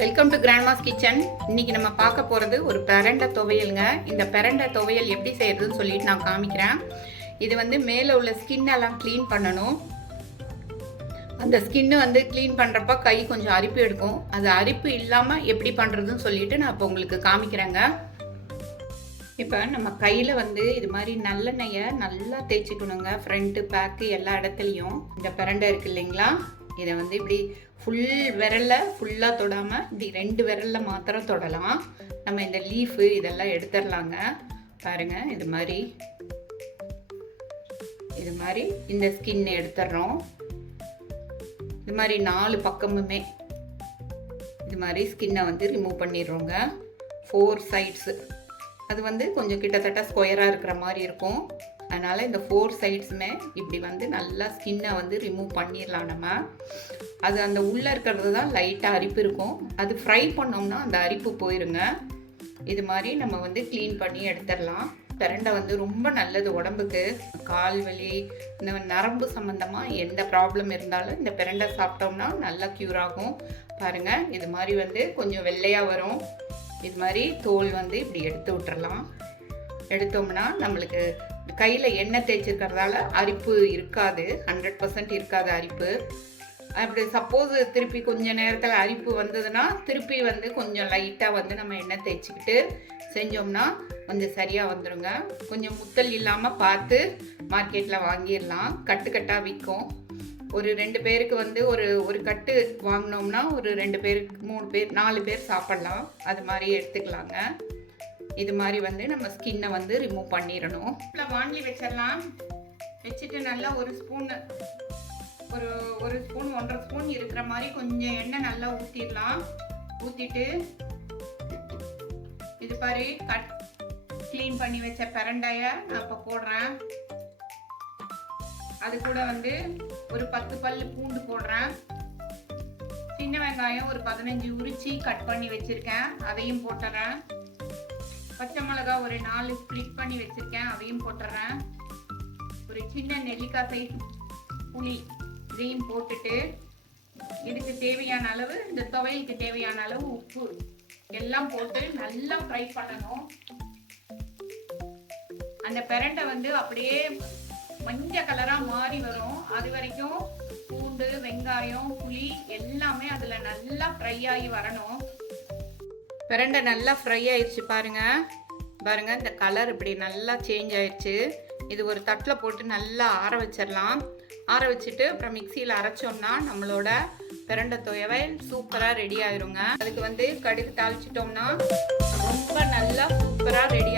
Welcome to Grandma's kitchen. இன்னைக்கு நம்ம பார்க்க போகிறது ஒரு பிரண்டை துவையலுங்க. இந்த பிரண்டை துவையல் எப்படி செய்யறதுன்னு சொல்லிட்டு நான் காமிக்கிறேன். இது வந்து மேலே உள்ள ஸ்கின் எல்லாம் க்ளீன் பண்ணணும். அந்த ஸ்கின்னு வந்து க்ளீன் பண்ணுறப்ப கை கொஞ்சம் அரிப்பு எடுக்கும். அது அரிப்பு இல்லாமல் எப்படி பண்ணுறதுன்னு சொல்லிட்டு நான் இப்போ உங்களுக்கு காமிக்கிறேங்க. இப்போ நம்ம கையில் வந்து இது மாதிரி நல்லெண்ணெயை நல்லா தேய்ச்சிக்கணுங்க. ஃப்ரண்ட்டு பேக்கு எல்லா இடத்துலையும். இந்த பிரண்டை இருக்குது இல்லைங்களா, இதை வந்து இப்படி ஃபுல் விரலில் ஃபுல்லாக தொடாமல் இப்படி 2 விரலில் மாத்திரம் தொடலாம். நம்ம இந்த லீஃபு இதெல்லாம் எடுத்துடலாங்க. பாருங்கள், இது மாதிரி இந்த ஸ்கின் எடுத்துடுறோம். இது மாதிரி 4 பக்கமுமே இது மாதிரி ஸ்கின்னை வந்து ரிமூவ் பண்ணிடுறோங்க. 4 சைட்ஸு. அது வந்து கொஞ்சம் கிட்டத்தட்ட ஸ்கொயராக இருக்கிற மாதிரி இருக்கும். அதனால் இந்த 4 சைட்ஸுமே இப்படி வந்து நல்லா ஸ்கின்னை வந்து ரிமூவ் பண்ணிடலாம் நம்ம. அது அந்த உள்ளே இருக்கிறது தான் லைட்டாக அரிப்பு இருக்கும். அது ஃப்ரை பண்ணோம்னா அந்த அரிப்பு போயிருங்க. இது மாதிரி நம்ம வந்து க்ளீன் பண்ணி எடுத்துடலாம். பிரண்டை வந்து ரொம்ப நல்லது உடம்புக்கு. கால் வலி, இந்த நரம்பு சம்மந்தமாக எந்த ப்ராப்ளம் இருந்தாலும் இந்த பிரண்டை சாப்பிட்டோம்னா நல்லா க்யூர் ஆகும். பாருங்கள், இது மாதிரி வந்து கொஞ்சம் வெள்ளையாக வரும். இது மாதிரி தோல் வந்து இப்படி எடுத்து விட்டுறலாம். எடுத்தோம்னா நம்மளுக்கு கையில் எண்ணெய் தேய்ச்சிருக்கிறதால அரிப்பு இருக்காது. 100% இருக்காது அரிப்பு. அப்படி சப்போஸ் திருப்பி கொஞ்சம் நேரத்தில் அரிப்பு வந்ததுன்னா திருப்பி வந்து கொஞ்சம் லைட்டாக வந்து நம்ம எண்ணெய் தேய்ச்சிக்கிட்டு செஞ்சோம்னா கொஞ்சம் சரியாக வந்துடுங்க. கொஞ்சம் முத்தல் இல்லாமல் பார்த்து மார்க்கெட்டில் வாங்கிடலாம். கட்டாக விற்கும். ஒரு 2 பேருக்கு வந்து ஒரு கட்டு வாங்கினோம்னா ஒரு 2 பேருக்கு 3 பேர் 4 பேர் சாப்பிட்லாம். அது மாதிரி எடுத்துக்கலாங்க. இது மாதிரி வந்து நம்ம ஸ்கின்னை வந்து ரிமூவ் பண்ணிடணும். வாண்டி வச்சிடலாம். வச்சுட்டு நல்லா ஒரு ஸ்பூன் 1.5 ஸ்பூன் இருக்கிற மாதிரி கொஞ்சம் எண்ணெய் நல்லா ஊற்றிடலாம். ஊற்றிட்டு இது மாதிரி க்ளீன் பண்ணி வச்ச பிரண்டையை நான் இப்போ போடுறேன். அது கூட வந்து ஒரு 10 பல்லு பூண்டு போடுறேன். சின்ன வெங்காயம் ஒரு 15 உரிச்சு கட் பண்ணி வச்சிருக்கேன், அதையும் போட்டுறேன். பச்சை மிளகாய் ஒரு 4 ஸ்ப்ளிட் பண்ணி வச்சிருக்கேன், அதையும் போட்டுறேன். ஒரு சின்ன நெல்லிக்காய் சைஸ் புளி இதையும் போட்டுட்டு இதுக்கு தேவையான அளவு, இந்த துவையலுக்கு தேவையான அளவு உப்பு எல்லாம் போட்டு நல்லா ஃப்ரை பண்ணணும். அந்த பிரண்டை வந்து அப்படியே மஞ்சள் கலராக மாறி வரும். அது வரைக்கும் பூண்டு, வெங்காயம், புளி எல்லாமே அதில் நல்லா ஃப்ரை ஆகி வரணும். பிரண்டை நல்லா ஃப்ரை ஆயிடுச்சு பாருங்க. இந்த கலர் இப்படி நல்லா சேஞ்ச் ஆயிடுச்சு. இது ஒரு தட்டில் போட்டு நல்லா ஆற வச்சிடலாம். ஆற வச்சுட்டு அப்புறம் மிக்சியில் அரைச்சோம்னா நம்மளோட பிரண்டை துவையல் சூப்பராக ரெடி ஆயிருங்க. அதுக்கு வந்து கடுகு தாளிச்சிட்டோம்னா ரொம்ப நல்லா சூப்பராக ரெடி